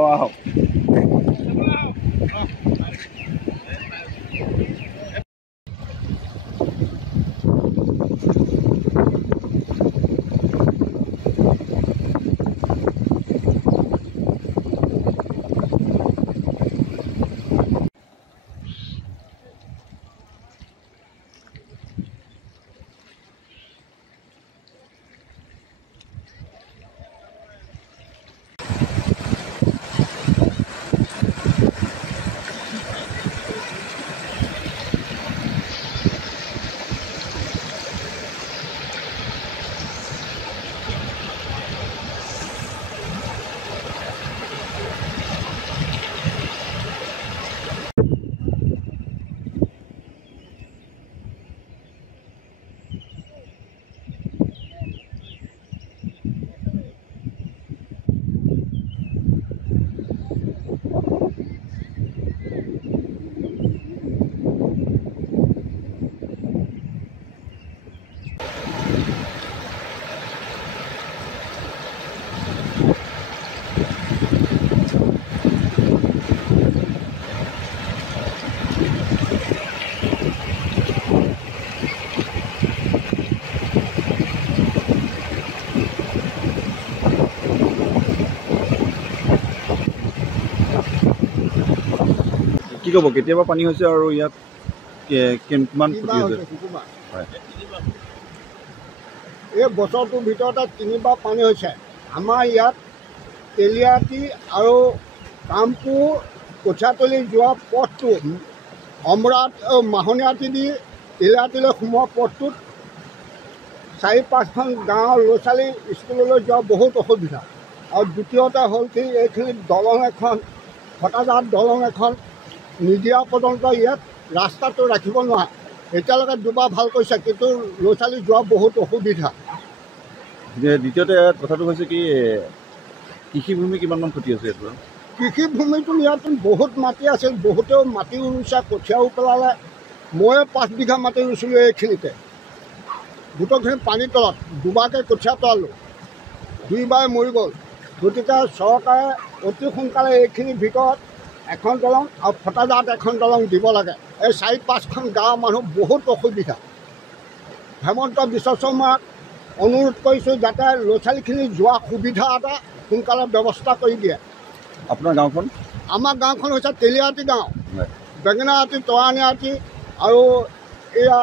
আহক। কি ক'ব কেতিয়াবা পানী হৈছে আৰু ইয়াত কিমান ক্ষতি হৈছে? এই বছৰটোৰ ভিতৰতে 3বাৰ পানী হৈছে। আমাৰ ইয়াত তেলিয়াটি আৰু কামপুৰ কঠীয়াতলি যোৱা পথটো অমৰাত মাহনীয়াটি দি তেলিয়াটিলৈ সোমোৱা পথটোত 4-5খন গাঁৱৰ ল'ৰা ছোৱালী স্কুললৈ যোৱা বহুত অসুবিধা। আৰু দ্বিতীয়তে হ'ল কি এইখিনি দলং এখন ফটাজাত দলং এখন নিদিয়া পৰ্যন্ত ইয়াত ৰাস্তাটো ৰাখিব নোৱাৰে। এতিয়ালৈকে দুবাৰ ভাল কৰিছে, কিন্তু ল'ৰা ছোৱালী যোৱা বহুত অসুবিধা। দ্বিতীয়তে কথাটো হৈছে কি কৃষিভূমি কিমানমান ক্ষতি হৈছে এইটো? কৃষিভূমিটো ইয়াত বহুত মাটি আছিল, বহুতেও মাটি ৰুইছে, কঠীয়াও পেলালে। ময়ে 5 বিঘা মাটি ৰুইছিলোঁ এইখিনিতে। গোটেইখিনি পানীৰ তলত দুবাৰকৈ কঠীয়া পেলালোঁ, 2বাৰ মৰি গ'ল। গতিকে চৰকাৰে অতি সোনকালে এইখিনিৰ ভিতৰত এখন দলং আৰু ফটাজাত এখন দলং দিব লাগে। এই 4-5খন গাঁৱৰ মানুহ বহুত অসুবিধা। হেমন্ত বিশ্ব শৰ্মাক অনুৰোধ কৰিছোঁ যাতে ল'ৰা ছোৱালীখিনি যোৱা সুবিধা এটা সোনকালে ব্যৱস্থা কৰি দিয়ে। আপোনাৰ গাঁওখন? আমাৰ গাঁওখন হৈছে তেলিয়াটি গাঁও, বেঙেনাআটি, তৰাণীআটি আৰু এয়া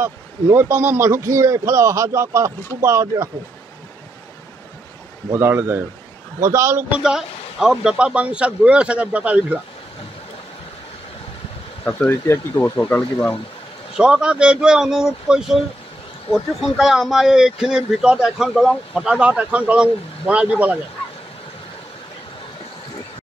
নৈপামৰ মানুহখিনি এইফালে অহা যোৱা কৰা শুকুৰবাৰৰ দিনাখন বজাৰলৈ যায় আৰু বজাৰলৈকো যায় আৰু বেপাৰ বাণিজ্য গৈ আছেগৈ বেপাৰীবিলাক। তাৰপিছত এতিয়া কি ক'ব চৰকাৰলৈ? কিবা চৰকাৰক এইটোৱে অনুৰোধ কৰিছোঁ অতি সোনকালে আমাৰ এইখিনিৰ ভিতৰত এখন দলং ফটাজাত এখন দলং বনাই দিব লাগে।